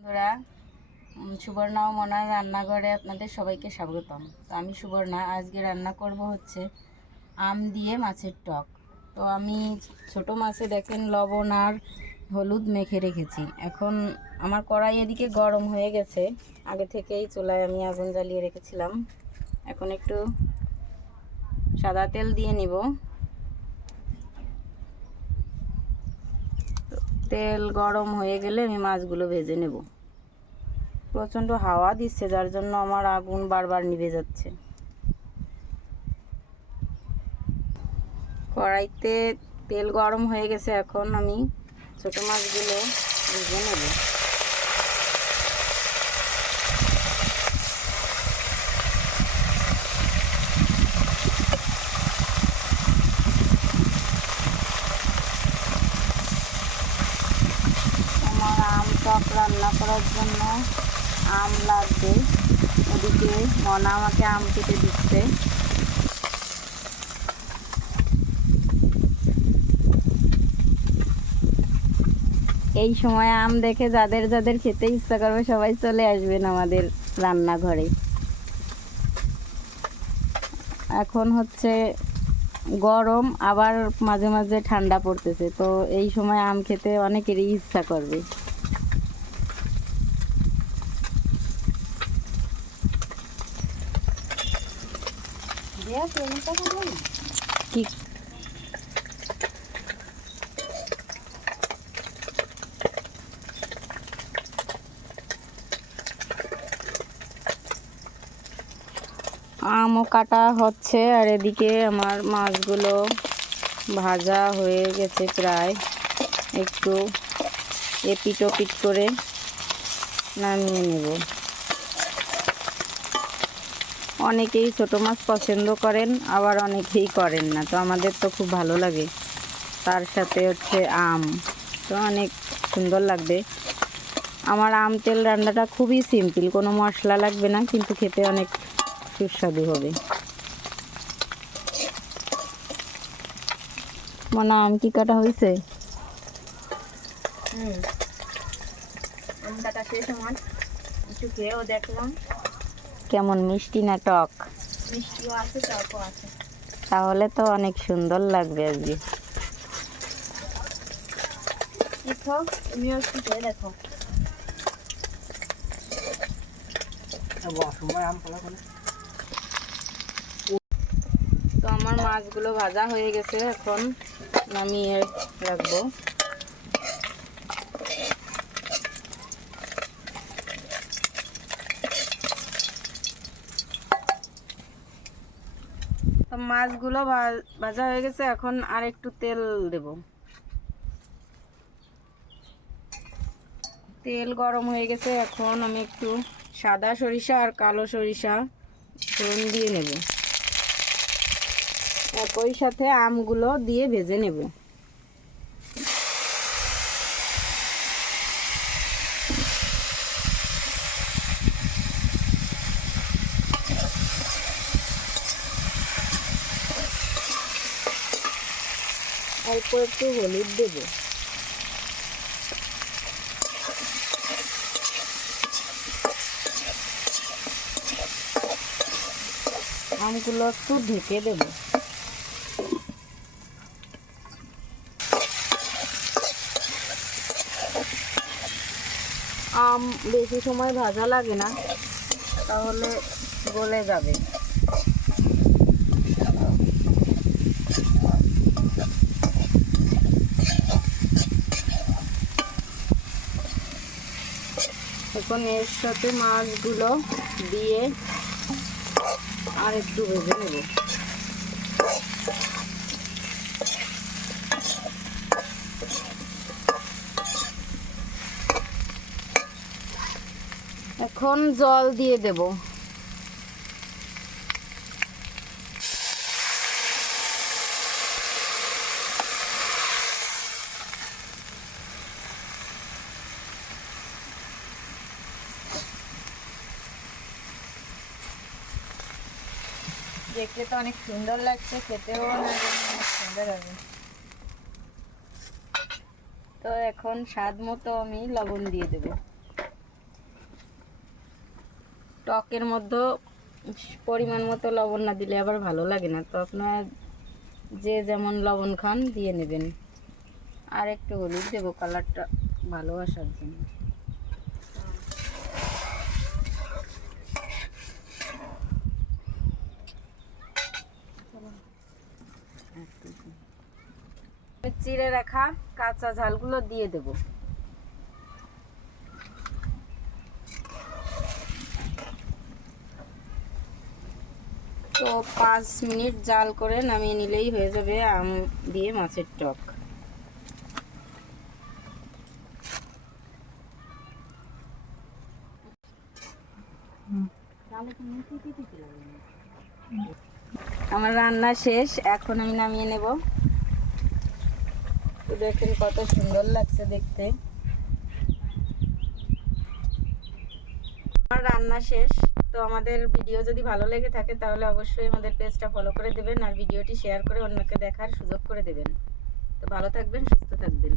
বন্ধুরা সুবর্ণা ও মনার রান্নাঘরে আপনাদের সবাইকে স্বাগতম। তো আমি সুবর্ণা, আজকে রান্না করব হচ্ছে আম দিয়ে মাছের টক। তো আমি ছোট মাছে দেখেন লবণ আর হলুদ মেখে রেখেছি। এখন আমার কড়াই এদিকে গরম হয়ে গেছে। আগে থেকেই চুলায় আমি আগুন জ্বালিয়ে রেখেছিলাম। এখন একটু সাদা তেল দিয়ে নিব। তেল গরম হয়ে গেলে আমি মাছগুলো ভেজে নেব। প্রচণ্ড হাওয়া দিচ্ছে, যার জন্য আমার আগুন বারবার নিভে যাচ্ছে। কড়াইতে তেল গরম হয়ে গেছে, এখন আমি ছোট মাছগুলো ভেজে নেব আমার আম টক রান্না করার জন্য আম লাগবে। ওদিকে মনা আমাকে আম কেটে দিচ্ছে। এই সময় আম দেখে যাদের যাদের খেতে ইচ্ছা করবে সবাই চলে আসবেন আমাদের রান্নাঘরে। এখন হচ্ছে গরম, আবার মাঝে মাঝে ঠান্ডা পড়তেছে। তো এই সময় আম খেতে অনেকেরই ইচ্ছা করবে। কি? আমও কাটা হচ্ছে আর এদিকে আমার মাছগুলো ভাজা হয়ে গেছে প্রায়। একটু এপিট করে নামিয়ে নেব। অনেকেই ছোট মাছ পছন্দ করেন, আবার অনেকেই করেন না। তো আমাদের তো খুব ভালো লাগে। তার সাথে হচ্ছে আম। তো অনেক সুন্দর লাগবে। আমার আম তেল রান্নাটা খুবই সিম্পল, কোনো মশলা লাগবে না, কিন্তু খেতে অনেক সুস্বাদু হবে। মনে, আম কি কাটা হয়েছে? দেখলাম। কেমন মিষ্টি না টক? তাহলে তো অনেক সুন্দর লাগবে আজকে। দেখো। তো আমার মাছগুলো ভাজা হয়ে গেছে এখন নামিয়ে রাখব। মাছগুলো ভাজা হয়ে গেছে, এখন আর একটু তেল দেব। তেল গরম হয়ে গেছে, এখন আমি একটু সাদা সরিষা আর কালো সরিষা ফোড়ন দিয়ে নেব। একই সাথে আমগুলো দিয়ে ভেজে নেব। অল্প একটু হলুদ দেবো। আমগুলো একটু ঢেকে দেবো। আম বেশি সময় ভাজা লাগে না, তাহলে গলে যাবে। এখন এর সাথে মাছগুলো দিয়ে আর একটু ভেজে নেব। এখন জল দিয়ে দেব। দেখতে তো অনেক সুন্দর লাগছে, খেতেও অনেক সুন্দর হবে। তো এখন স্বাদ মতো আমি লবণ দিয়ে দেব। টকের মধ্যে পরিমাণ মতো লবণ না দিলে আবার ভালো লাগে না। তো আপনার যে যেমন লবণ খান, দিয়ে নেবেন। আর একটু হলুদ দেবো কালারটা ভালো আসার জন্য। চিড়ে রাখা কাঁচা ঝালগুলো দিয়ে দেবো। তো পাঁচ মিনিট জাল করে নামিয়ে নিলেই হয়ে যাবে আম দিয়ে মাছের টক। আমার রান্না শেষ, এখন আমি নামিয়ে নেব। তো দেখেন কত সুন্দর লাগছে দেখতে। আমার রান্না শেষ, তো আমাদের ভিডিও যদি ভালো লেগে থাকে তাহলে অবশ্যই আমাদের পেজটা ফলো করে দেবেন আর ভিডিওটি শেয়ার করে অন্যকে দেখার সুযোগ করে দেবেন। তো ভালো থাকবেন, সুস্থ থাকবেন।